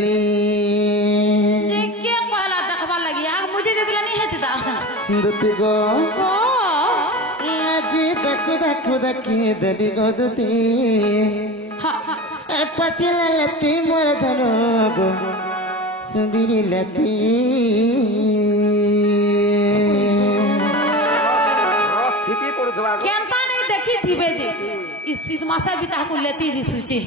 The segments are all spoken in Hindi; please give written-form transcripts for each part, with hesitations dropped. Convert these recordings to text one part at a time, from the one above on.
क्या कहला देखबा लगी आग मुझे दे दिला नहीं हेते दा दुती गो ओ আজি দেখু দেখু দেখি দেবি গো দুতি हा हा পচিলা লতি মোর ধর গো সুন্দরী লতি ঠিকই পড়ুছবা গো केनता नहीं देखी थीबे जे इस शीत मासा बिता को लेती दिसुचे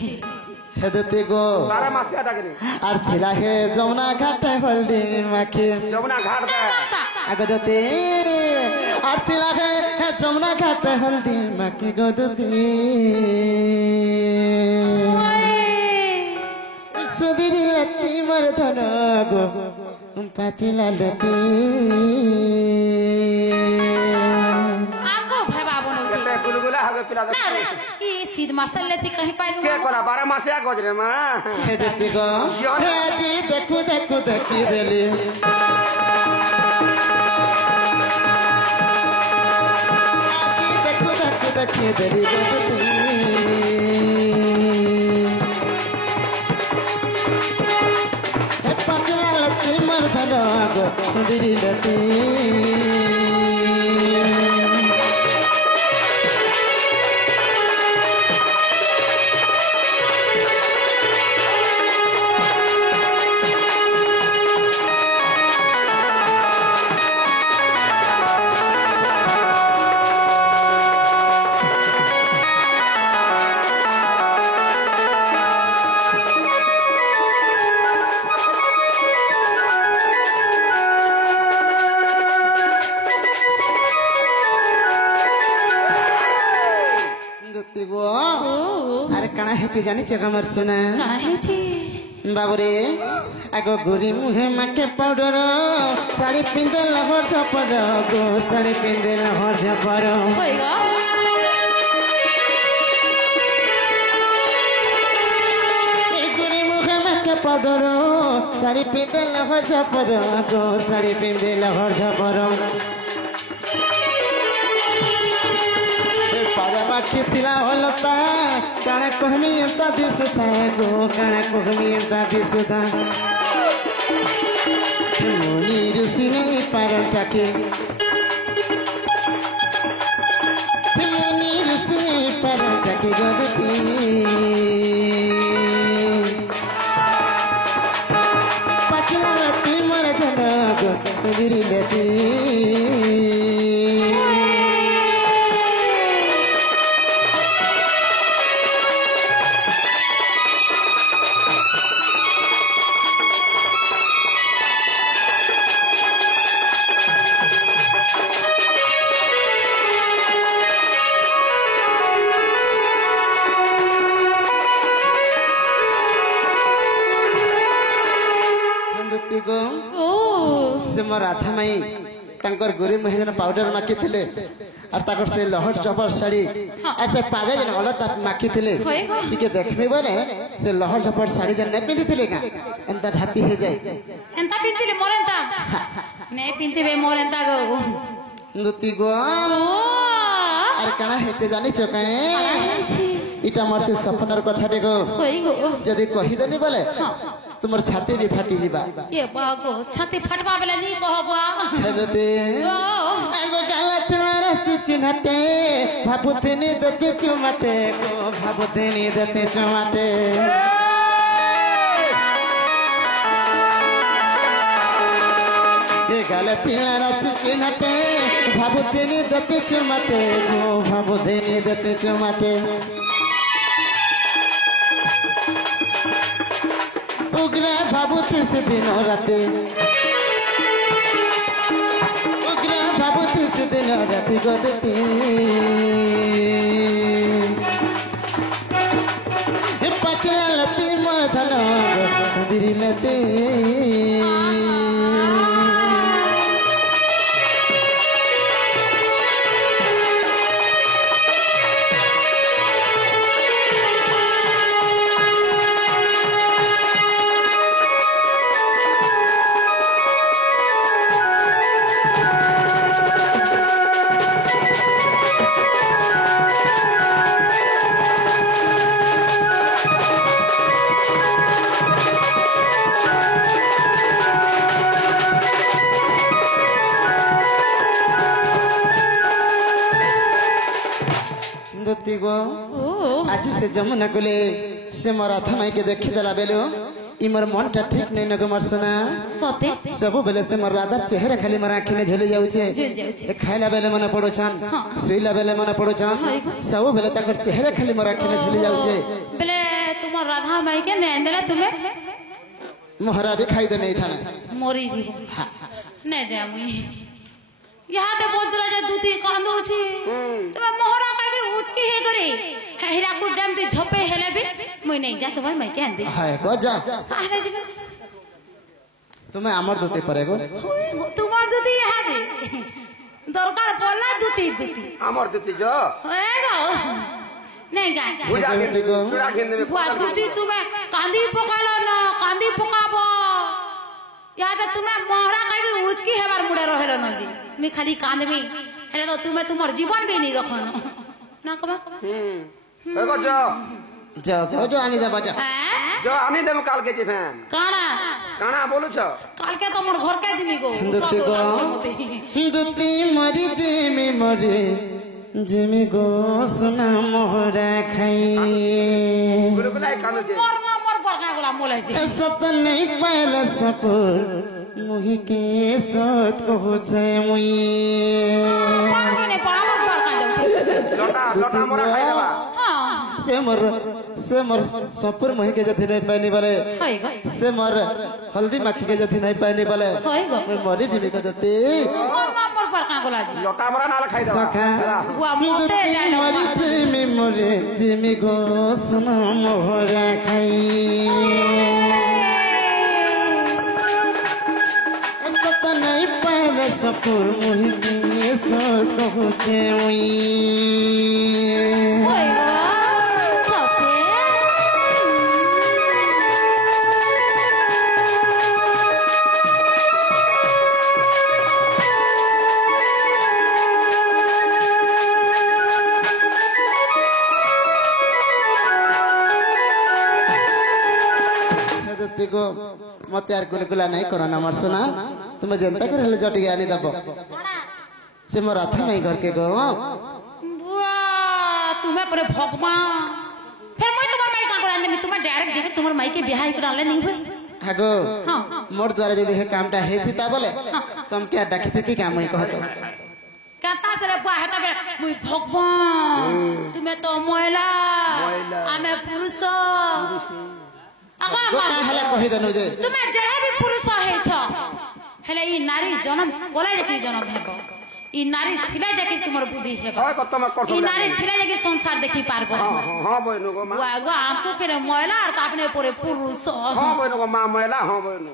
হে দুতি গো 12 মাসে ডাকনি আর থিলা হে যমুনা ঘাটে হলদি মাখি যমুনা ঘাট দা আগো দুতি আর থিলা হে যমুনা ঘাটে হলদি মাখি গো দুতি সুন্দরী লতি মোর ধর গো পাচিলা লতি आको भाई बाबू नो जी কেতে গুলগুলা হবে পিলা ना ना ई शीत मासा लेती कहीं पाइलू কে করা 12 মাসে গজরে মা হে দুতি গো হে আজি দেখু দেখু দেখি দেলি আজি দেখু দেখু দেখি দেলি গো দুতি হে পাচলা লতি মোর ধর গো সুন্দরী লতি দুতি গো আরে কানা হেতে জানিছ আমার সোনা काहे जी বাবুরে আগো গুরি মুহে মাকে পাউডার শাড়ি পিঁধে লহর ঝপর গো শাড়ি পিঁধে লহর ঝপর होएगा গুরি মুহে মাকে পাউডার শাড়ি পিঁধে লহর ঝপর গো শাড়ি পিঁধে লহর ঝপর পারা মাখি ଥିଲା হলতা কাଣା কহমি এন্তা দিশুতা গো কাଣା কহমি এন্তা দিশুতা মনি ঋষি নেই পারটাকে মনি ঋষি নেই পারটাকে গদতি পাচলা লতি মোর ধর গো সুন্দরী লতি गो ओ से मोर राधा माई तांकर गुरी महेजन पाउडर माखी थिले और ताकर से लहर चपर साड़ी और से पागे जन अलता माखी थिले होएगा। ठीक देखबे बोले से लहर चपर साड़ी जन नहीं पिंदी थिले का एंता ढापी हो जाए एंता पिंतिले मोरेंता नहीं पिंतिबे मोरेंता गो नुती गो ओ अरे काना हेते जानि छ काए इटा मोर से सपनर कथा देखो होएगो जदी कहि देनी बोले तुमर छाती भी फाटी जीबा ये बागो छाती फटवा बेला नहीं कहबा हेजते ओ आगो गालत रसी चिन्हते भाबुतेनी दते चुमाटे गो भाबुतेनी दते चुमाटे ये गालत रसी चिन्हते भाबुतेनी दते चुमाटे गो भाबुतेनी दते चुमाटे उग्र भाबुते से दिन राते उग्र भाबुते से दिन राते गदती पचला लती मोर धन सुंदरी लती गो ओ आज से जमुना कोले से मोर राधा माई के देखी देला बेलो इमर मन टा ठीक नहीं न गो मोर सोना सते सब बेले से मोर राधा चेहरा खाली मोर आँखी ने झुली जाउछे झुली जाउछे। खाइला बेले मन पड़ोछन सुइला बेले मन पड़ोछन सब बेले तकर चेहरा खाली मोर आँखी ने झुली जाउछे बेले तुम राधा माई के नेंदला तुम्हें मोहरा भी खाई दे नहीं ठाने मोरी जीव ने जा मुई यहाँ ते बोझरा जे दूती कांदो छी तबे मोहरा काबे उचकी हे करे हेरा को डम ते झपे हेले भी मुई नहीं जा तुम्हार मैं के आंदी हाय गो जा अरे जी तुम्हें अमर दूती पड़े गो तुम्हार दूती यहाँ दे दरकार पड़ला दूती दूती আমার দিতি যো ए गो नहीं गा বুঝা दूती गो চুড়া খেয়ে দেবে बुआ दूती तुम्हें कांदी पकालो ना कांदी पकाबो यहाँ ते तुम्हें मोहरा काबे उचकी हेबार मुड़े रहेलो न जी मी खाली कांदमी हेले तो तुम्हें तुमर जीवन भी नहीं रखनो ना कबा এগো যো जाओ जो आनी जा बजा हैं যো আনি দেব কালকে যে ফ্যান काना কানা বলুছ काल के तो मोर घर के जिमी गो दूती गो दूती मरी जिमी गो सुना मोहरा खाई গুরুগুলাই কানো যে मोर ना मोर पर का गोला मोले जी ऐसा तो नहीं पहला सपुर मुही के सोत को होचे मुई पर का ने पावर पर का जाऊ লটা লটা মোরা খাই দেবা हां से मोर सपुर मुही के जथि नहीं पानी वाले होई गो से मोर हल्दी माखी के जथि नहीं पानी वाले होई गो मरी जिमी को जति मोर ना मोर पर का गोला जी লটা মোরা নালে খাই দেবা सखा बुआ मोते जाने मरी जिमी गो सुना मोहरा खाई नहीं पहले सपुर मुही के सोच को होचे मुई होई गो सते को मत यार गुलगुला नहीं करो ना मर सुना तुम्हें जनता कर हले जटी आनी दबो से मोर राधा नहीं घर के गो बुआ तुम्हें पर भगवान फिर मैं तुम्हार माई का कराने में तुम्हें डायरेक्ट जेके तुम्हार माई के बियाह कराले नहीं हुए हागो हां मोर द्वारा यदि हे कामटा हेथि ता बोले तुम क्या डाकी थे की काम ही कहतो कहता से रे बुआ हेता बे मुई भगवान तुम्हें तो महिला आमे पुरुष गो का हले कहि दनु जे तुम्हें जड़े भी पुरुष है था हेले ई नारी जन्म कोले जकी जन्म हेबो ई नारी थिला जकी तुमर बुद्धि हेबो হয় কত মা করছো ई नारी थिला जकी संसार देखी पारबो হ্যাঁ বইনু গো মা बुआ गो हमको फिर महिला और तापने पूरे पुरुष হ্যাঁ বইনু গো মা ময়লা হ্যাঁ বইনু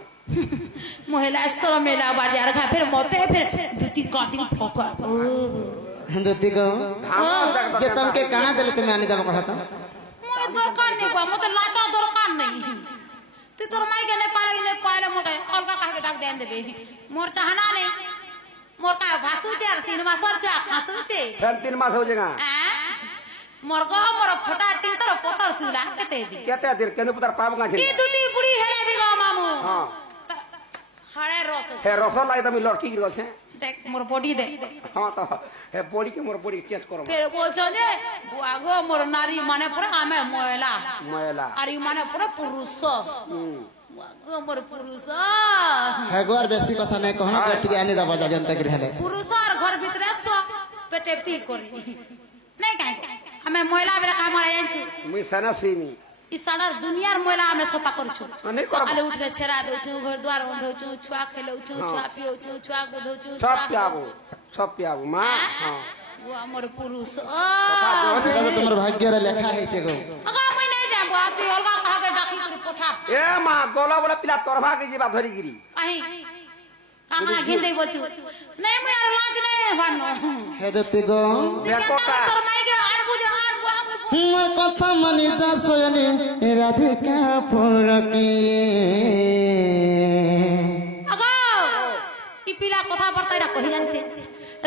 महिला श्रम मेला बाजार खा फिर मते फिर दुती काटी फका हिंदुती को जे तुम के काना देले तुम्हें आनी दबो कहतो मोर दरकार नहीं बुआ मते लाचा दरकार नहीं तू तोर माई के ने पाले मते अलगा कह के डाक देन देबे मोर चाहना नहीं मोर का भासु चे 3 मास और चा खासु चे ফ্যান 3 মাস হয়ে গা मोर को मोर फटा टीतर पोतर तुला केते दी কেতে দির কেন পুতার পাব গা ई दुती बुढ़ी हेले भी गो मामू হ্যাঁ हड़े रस হে রসল লাই তুমি লড়কি কি রসে देख मोर बॉडी दे হ্যাঁ তো হে বডি के मोर बॉडी चेंज करो फिर बोलछो जे बुआ गो मोर नारी माने पूरा आमे महिला ময়লা और ई माने पूरा पुरुष बुआ गो मोर पुरुष हागो और बेसी कथा नहीं कहना जटी आनी दबो जा जनता कर हले पुरुष और घर भीतर सो पेटे पी करी नहीं काहे हमें महिला बेरा काम आए छु মুই সানা সুইমি ई सारा दुनियार महिला हमें सफा कर छु नहीं करब। सकाले उठले छेरा दउ छु घर द्वार बंधौ छु छुआ खेलौ छु छुआ पियौ छु छुआ गोधौ छु सब पियाबो মা হ্যাঁ वो हमर पुरुष कहतो तुम्हार भाग्य रे लेखा है छे गो अगा मैं नहीं जाबो तू अलगा कहा के डाकी कर कोठा এ মা গলা বলে পিলা তরভা के जीवा धरी गिरी कहीं कामना घिन दे बछु नहीं मैं यार लाज नहीं भानो हे दती गो बेकोटा तोर माई के आर बुझे आर मोर कथा मानी जा सोयनी राधिका फरकी अगा ई पिला कथा बर्ताइरा कहि जानते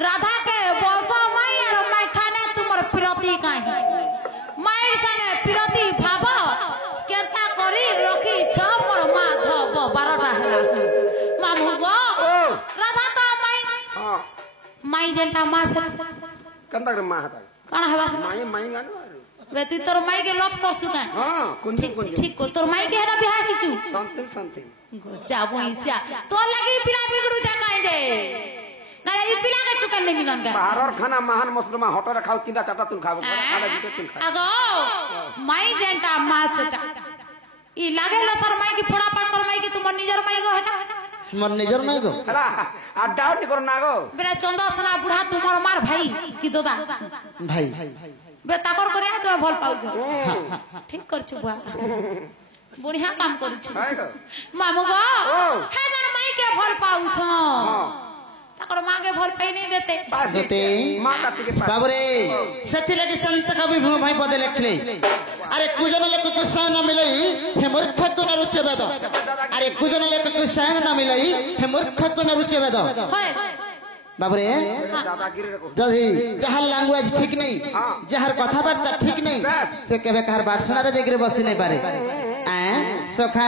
राधा के बस माई और मैठाने तुमर प्रीति काहे माई संगे प्रीति भाव केता करी रखी छ मोर माधव 12टा हला मामू गो राधा तो माई हां माई जेंटा मास कंदर मा हता कण हवा माई माई गानो बे तू तोर माई के लव करसु का हां कुंजी कुंजी ठीक कर तोर माई के हेरा बियाह किचु संतिम संतिम जाबो इसा तो लगी पिला बिगड़ू जा काई दे ना ई पिला के टुकन नहीं मिलन का बाहर खाना महान मुसलमा होटल खाओ तीनटा चारटा तुम खाओ खाना जीते तुम खाओ अगो माई जेंटा मासटा ई लागे ल सर माई की फोड़ा पाट कर माई की तुम निजर माई गो हटा मोर निजर माई गो हला आ डाउट नहीं करो ना गो बेरा चंदसना बुढ़ा तुमर मार भाई की दोदा भाई बे ताकर करे तो भल पाउ छ ठीक कर छु बुआ बढ़िया काम कर छु है गो मामू गो ओ। हे जन माई के भल पाउ छ हां ताकर मां के भल पाई नहीं देते पास देते मां का टिके पास बाबरे सती लगी संत कवि भीम भाई पदे लिखले अरे कुजन लेख को सान न मिलई हे मूर्ख को न रुचे वेद अरे कुजन लेख को सान न मिलई हे मूर्ख को न रुचे वेद होय बाबरे दादागिरी रखो जदी जहार लैंग्वेज ठीक नहीं जहार कथाबार्ता ठीक नहीं से केबे कहर बाट सुनारे जगरे बसी नहीं पारे सखा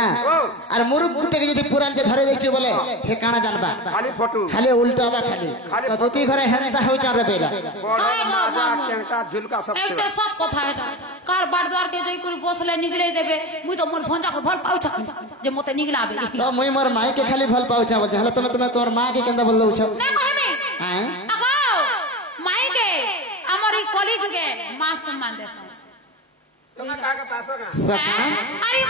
अरे मुरुख गुटे के जदी पुरान के धरे देछि बोले हे काना जानबा खाली फोटो खाली उल्टा बा खाली तो दोती घरे हेंता हो चारे बेला बड़ा मजा केंटा झुलका सब एक तो सब कथा है कार बाड़ द्वार के जई कोई बसले निगले देबे मुई तो मोर भंजा को भल पाउ छ जे मते निगलाबे तो मुई मोर माई के खाली भल पाउ छ हले तुम तोर मां के केंदा बोल दउ छ ना कहमे हैं अगो माई के हमर ई कली जुगे मां सम्मान देस समय का पास का सखा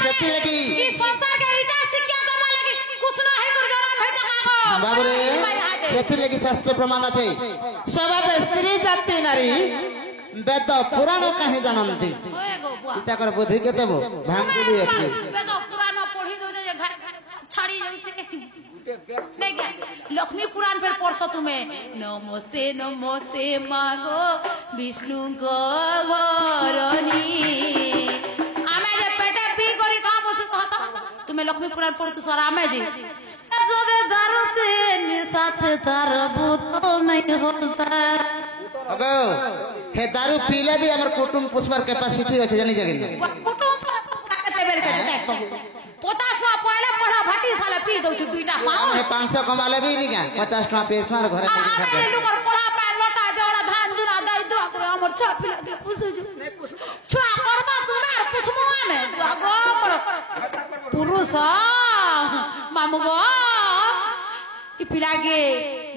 सती लगी ई संसार के इटा शिक्षा दमा लगी कुछ ना है कर जरा भेज कागो बाबरे सती लगी शास्त्र प्रमाण छै स्वभाव स्त्री जाति नारी वेद पुराण काहे जानंती होए गो बुआ इता कर बुद्धि के देबो भांगुली एठी बे तो पुराण पढ़ी दो जे घर छाड़ी जाई छे नहीं क्या लक्ष्मी पुराण पर पढ़सो तुम्हें नमस्ते नमस्ते मागो विष्णु गरनी आमे जे पेटे पी करी का बस कहता तुम्हें लक्ष्मी पुराण पढ़ तू सारा आमे जी जोदे दारुते नि साथ तार भूत नहीं होता अगो हे दारू पीले भी हमर कुटुंब पुष्पर कैपेसिटी होছে জানি जगह कुटुंब साथे बेर के देख तो 50 टका पहले पढ़ा भाटी साले पी दउ छु दुईटा पाओ हे 500 कमाले भी नहीं क्या 50 टका पेश मार घरे आ लोकर पढ़ा पे लोटा जवड़ा धान दुना दई दो हमर छ पिला के पुसु छुआ करबा तुमे पुसमुआ में गो पर पुरुष मामू गो ई पिला के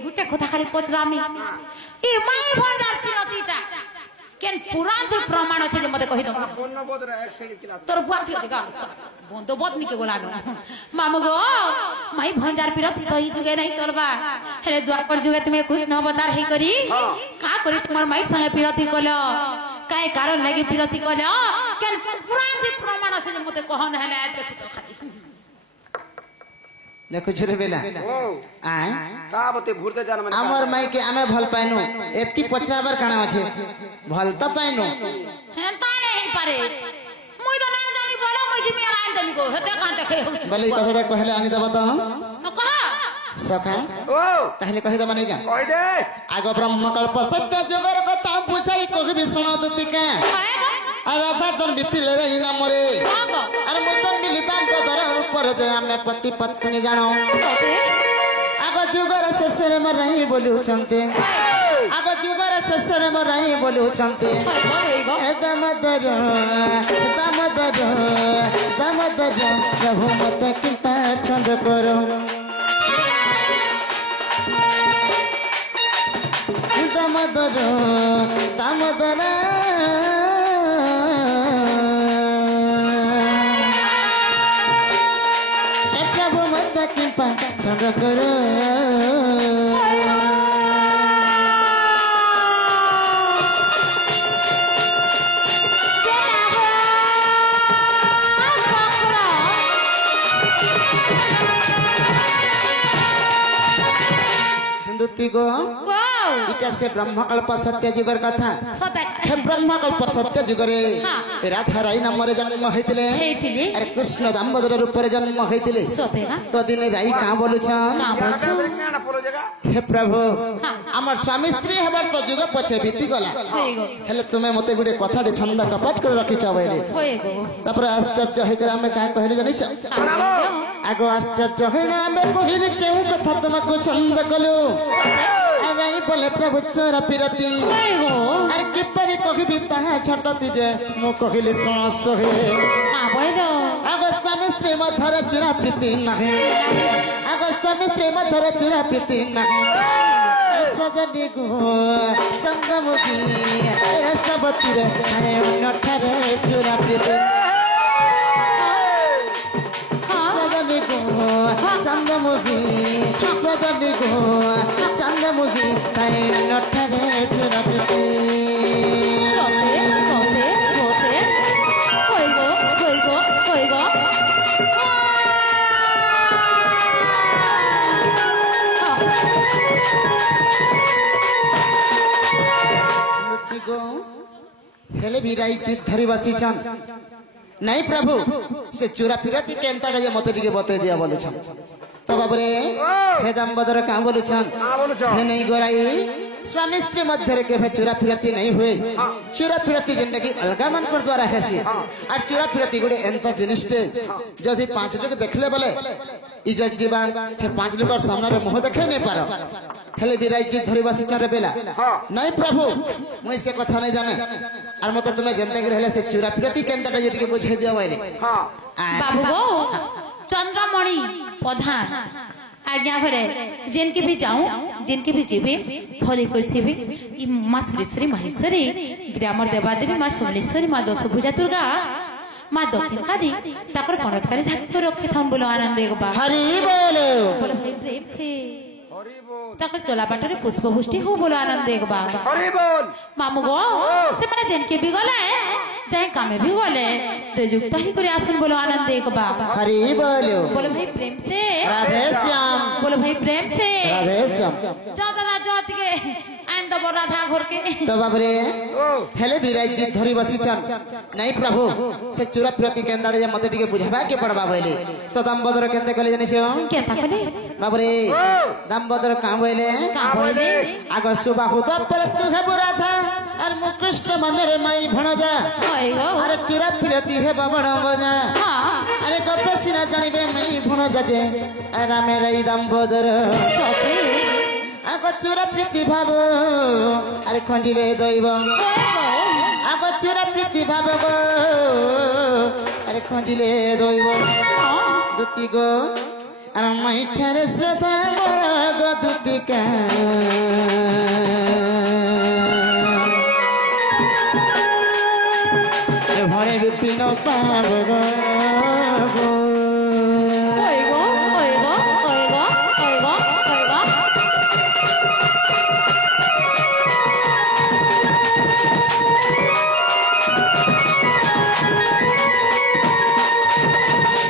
गुटे खोथा खाली पचरामी ई माई भंडार पिरतीटा केन पुराण थे प्रमाण আছে যে মতে কहि দो बोन बोद रे एक सेड़ी क्लास তোর বুয়া ঠিক আছে গান বন্ধ বদনি কে গোলানো মামু गो माई भंडार पिरती तो ई जुगे नहीं चलबा हेले द्वापर जुगे तुम्हें कुछ न बता रही करी का करी तुम्हार माई संगे पिरती कलो काय कारण लगे पिरती कलो केन पुराण थे प्रमाण আছে যে মতে कहन हेले देख तो खाली देखो छुरे बेला ओ आय का बते भूरते जान मन हमर माई के आमे भल पाइनु एतकी पचाबर काना আছে भल त पाइनु हेंता नहीं पारे मुई तो ना जानी बोलो मुई जिमी आइल दली गो हेते का देखे हो बोले कथडा कहले आनी दब त कहा सखा ओ कहले कहि दब नहीं का कह दे आगो ब्रह्म कल्प सत्य जुगर कथा पूछाई कहि भी सुनो दति के राधा तुम बितिले रही ना मरे अरे मु तुम मिलिता बदर ऊपर जे हमें पति पत्नी जानो आगो जुगर शेषरे म रही बोलु छन्ते आगो जुगर शेषरे म रही बोलु छन्ते दमदर प्रभु मते कृपा छंद करो दमदर प्रभु मत कृपा छंद करो हिंदुती गो इटा से ब्रह्मकल्प सत्य जुगर कथा हे ब्रह्मकल्प सत्य जुगरे राधा राई नामरे जन्म होइतिले अरे कृष्ण दामोदर रूप रे जन्म होइतिले तो दिन राई का बोलुछन ना पोलो जगह हे प्रभु हमर स्वामी स्त्री हेबर तो जुग पछे बीती गला हेले तुमे मते गुडे कथाडे छंद कपट कर रखि छबे रे तपर आश्चर्य हे कर हमें का कहले जानि छ आगो आश्चर्य हे हमें कहिल केउ कथा तुमको छंद कलो अरे बोले प्रभु चोर पिरती আরে কিপরি কহিবি তাহা ছটতি যে মু কহিলি শুণ সহে বলো আগ স্বামী স্ত্রী মধ্যরে চূড়া প্রীতি নাহে আগ স্বামী স্ত্রী মধ্যরে চূড়া প্রীতি নাহে সজনী গো চন্দ্রমুখী রসবতীরে আরে অন্যঠারে চূড়া প্রীতি সজনী গো চন্দ্রমুখী সজনী গো চন্দ্রমুখী তাই অন্যঠারে চূড়া প্রীতি हेले वीराई चित धरी बसीछन नहीं प्रभु से चूरा फिरती केनता जे मते दिके बते दिया बोलछन तो बाबरे हे दंबदर का बोलछन हे नहीं गोराई स्वामी स्त्री मध्य के चूरा फिरती नहीं हुए चूरा फिरती जिंदगी अलगा मन कर द्वारा हेसी और चूरा फिरती गुडे एंता जिनिष्टे जदि पांच लोग देखले बोले इज्जत जीवा हे पांच लोग सामने रे मुंह देखे नहीं पारो हेले वीराई चित धरी बसीछन रे बेला नहीं प्रभु मुई से कथा नहीं जाने और मत तुम्हें जनता के रहले से चूरा फिरती केनता जे दिके बुझे दिया वाइने बाबू गो चंद्रमणि प्रधान आज्ञा घरे जिनके भी जाऊं जिनके भी जीवे भले करथिबे ई मां सुरेश्वरी महेश्वरी ग्रामर देवा देवी मां सोमेश्वरी मां दशभुजा दुर्गा मां दक्षिणकारी ताकर पणतकारी ठाकुर रखे थाम बोलो आनंद देगबा हरि बोलो बोलो भाई प्रेम से ताकर चला बाटरे पुष्पपुष्टि हो बोलो आनंद देगबा हरि बोल मामू गो से माने जिनके भी गले चाहे कामे भी गले तो युक्त ही करे आसन बोलो आनंद देगबा हरि बोलो बोलो भाई प्रेम से राधे श्याम बोलो भाई प्रेम से राधे श्याम जा दादा जा टिके आन दबो राधा घर के तो बाबरे हेले वीराई जी धरी बसीछन नहीं प्रभु से चूरा फिरती केंदा जे मते दिके बुझाबा के पड़बा बोले तो दंबदर केंते कहले जानि छो के ताकले बाबरे दंबदर का बोले आग सुबह होता पर तू है बुरा था और मुकृष्ण मन रे माई भणजा होइगो अरे चूरा फिरती है बाबण बजा हां अरे कपे सिना जानिबे मई भणजा जे अरे मेरे दंबदर सोते आग चूरा प्रीति भाव अरे खंडिले दैव आग चूरा प्रीति भाव गो अरे खंडिले दैव दुती गो अरे मैठारे श्रोता मोर गो दुतिका भरे विपिन पाव गो होइगो होइगो होइगो होइगो होइगो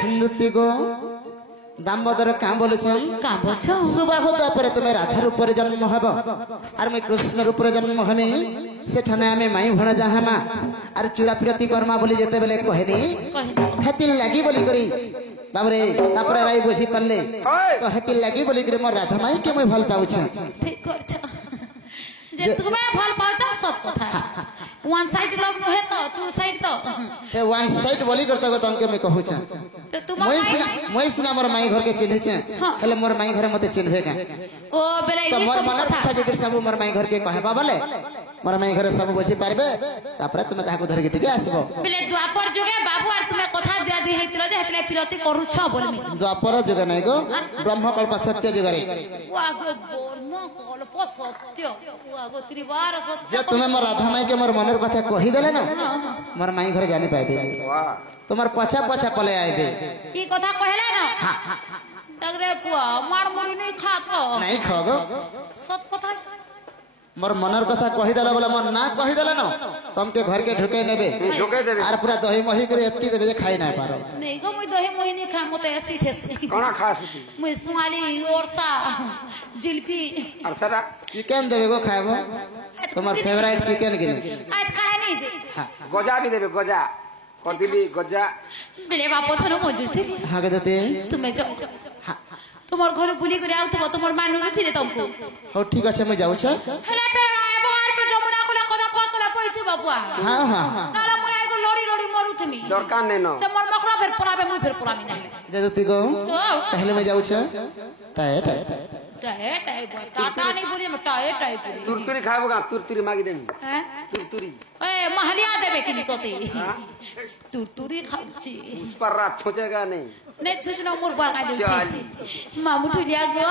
हिंदुती गो दामोदर का बोलछन का बोलछो सुबह होता पर तुम्हें राधा रूप रे जन्म हबो और मैं कृष्ण रूप रे जन्म हमें सेठाने हमें माई भण जाहामा और चूरा फिरती कर्मा बोली जेते बेले कहनी हेतिल लागी बोली करी बाबरे तापर राई बुझी पल्ले तो हेतिल लागी बोली करी मोर राधा माई के मैं भल पाउ छ ठीक करछ जे तुमे भल पाउछ सत कथा वन साइड लव नहे तो टू साइड तो हे वन साइड बोली करता को तुमके मैं कहू छ तो तुम मोई सिना मोर माई घर के चिन्हे छ हेले मोर माई घर मते चिन्हबे का ओ बेले तो ये मोर सब मन कथा कथा जे सब मोर माई घर के कहबा बोले मोर माई घर सब बुझी पारबे तापर तुम ताको धर के टिके आसबो बेले द्वापर जुगे बाबू आर तुमे कथा दिया दी हेतिलो जे हेतले फिरती करूछ बोलमी द्वापर जुग नहीं गो ब्रह्मकल्प सत्य जुगरे वागो बोर्म कल्प सत्य वागो त्रिवार सत्य जे तुम्हें मोर राधा माई के मोर मनर कथा कहि देले ना मोर माई घर जानी पाइबे वाह तुम्हार पछा पछा पले आइबे ई कथा कहला ना तगरे पुआ मार मुड़ी नहीं खातो नहीं खगो सत कथा मोर मनर कथा कहि देला बोले मन ना कहि देले ना तुमके घर के ढुके नेबे ढुके देबे आर पूरा दही मही करे एतकी देबे जे खाई ना पारो नहीं गो मुई दही मही नहीं खा मते एसिड हेस कोना खास तू मुई सुआली ओरसा जिलपी और सरा चिकन देबे गो खाबो तुम्हार फेवरेट चिकन गिने आज खाए नहीं जे गजा भी देबे गजा कदिली गजा बेले बापो थनो मौजूद छे हां के देते तुम्हें जो तुम्हार घर बुली करे आउतबो तुम्हार मानु नथिले तुमको हो ठीक আছে मैं जाऊ छ हेले पे आबो आर पे जमुना कोला कदा पकला पइथि बाबुआ हां हां नाला मुई आइको लड़ी लड़ी मरुथमी दरकार नै न से मोर मखरा फेर पराबे मुई फेर परामी नाही जे देते गो ओ पहले मैं जाऊ छ टाए टाए টায়ে টায়ে বল টাটা नहीं बोली हम टाये टाये बोली तुरतुरी खाबो का तुरतुरी मागी देमी हैं तुरतुरी ए महलिया देबे कि तोते तुरतुरी खाउची उस पर रात छोचेगा नहीं ने छुजना मोर बरका देउची मामू ठुलिया गो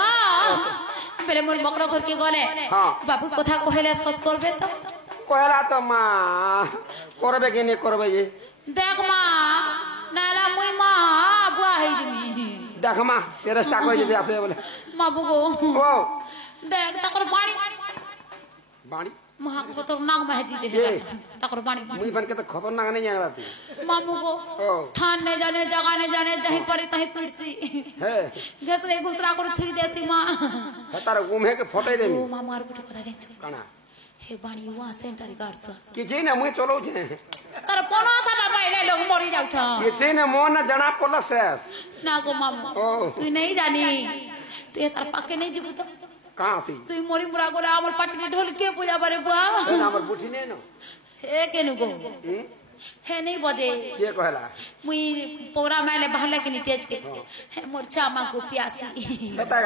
बेले मोर मकड़ा करके गले हां बाबू कथा कहले सत करबे तो कहला तो मां करबे कि नहीं करबे ये देख मां नाला मुई मां बुआ है जमी देख मां तेरे स्टाक हो जे आसे बोले माबू गो ओ देख तकर बाणी बाणी महा खतरनाक महजी दे तकर बाणी मुई बन के तो खतरनाक नहीं जान राती मामू को ठान ने जाने जगह ने जाने जहीं पर तहीं पिड़सी है गसरे घुसरा कर थुई देसी मां तार गुमे के फोटो दे ओ मामू आर कुछ कथा दे काना हे बाणी वा सेंटर गार्ड छ कि जे ना मुई चलो छे तर कोनो था बाबा इले लोग मरी जाउ छ कि जे ना मोन जना पड़ल शेष ना गो मामू तू नहीं जानी तू ये तर पक्के नहीं जीबू तो कहां से तू मोरी मुरा गोला हमर पाटी ने ढोल के पूजा बारे बुआ हमर बुठी ने न हे केनु गो हे नहीं बजे के कहला मुई पौरा मैंने बहले के नीचे के हे मोर चामा को प्यासी बता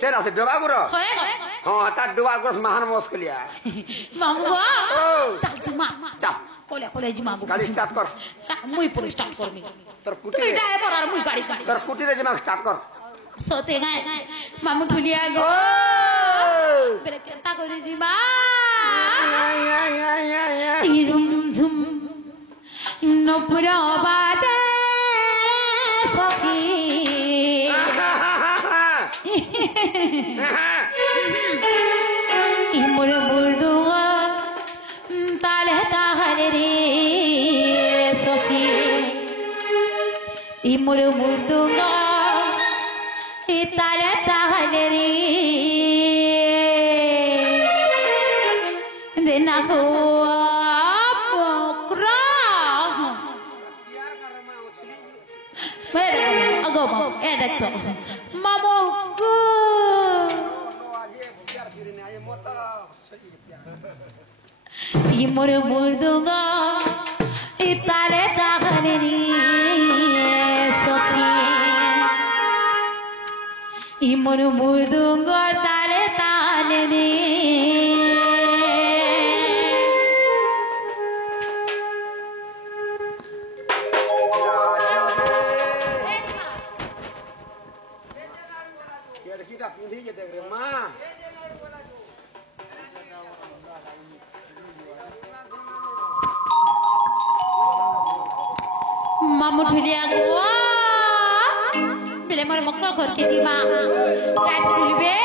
तेरा से डबा गुरो हां ता डबा गुरो महान मोस के लिया मामू चल जमा चल कोले कोले जमा गाड़ी स्टार्ट कर मुई पर स्टार्ट कर मी तर तू कुटी ड्राइवर और मुई गाड़ी तर कुटी रे जमा स्टार्ट कर सोते गए मामू ठुलिया गो बेरे केता करी जीवा इरुम झुम नपुरा बाजे सखी इमर मुर्दुआ ताले ताहले रे सखी इमर मुर्दुआ ताले ताहले रे देना हो पोकरा मेरे अगो मामू ए देखो मामू को ये मोर मुर्दुगा ताले ताहले रे सखी ये मोर मुर्दुगा ताले ताहले रे मामू ठुलिया गो बेले मोर मकड़ा घर के दिमा लाइट खुलबे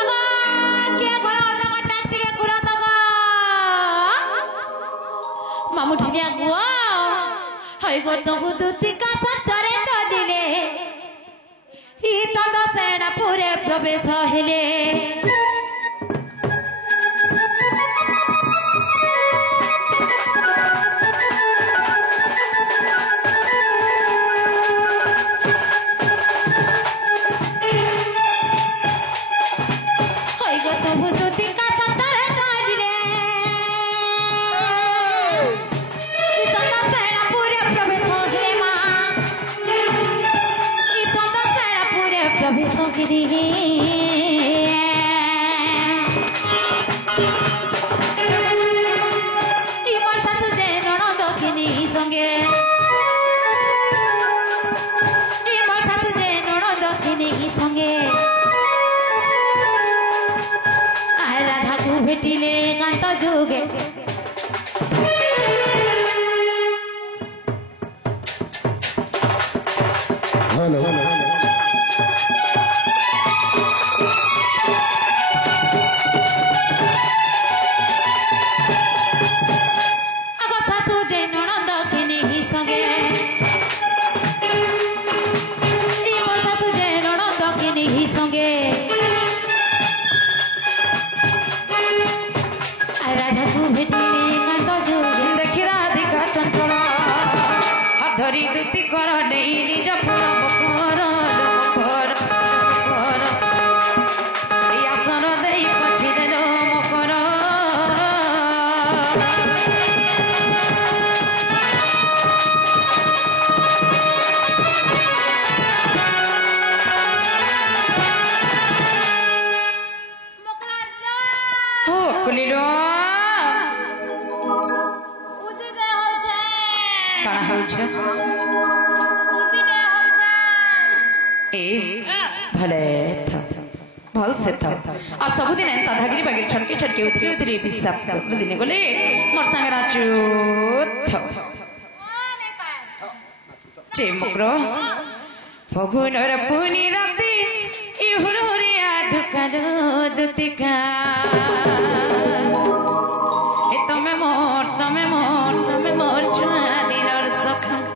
अगा के घरा जगह लाइट के खुला तगा मामू ठुलिया गो हई गो तो बुद्धि का सतरे चलिले ई चंद सेना पूरे प्रवेश हेले भेटिले कांत जोगे हेलो अब सासू जे ननद के नहीं संगे सासू जे ननद के नहीं संगे देखी राधिका चंचल धरी दुति कर नहीं निज परम कर କାଣା ହଉଛ ଏ ଭଲେ ଭଲ ସେ ଥାଉ আর ସବୁଦିন এন্তা ধাগিরি বাগিরি ছটকে ছটকে উতরি উতরি পিসাব দিনে গলে মোর সাঙ্গে নাচুত চেমক্র ফগুনর পুনি রাতি ইহুরিয়া ধুকালো দুতিকা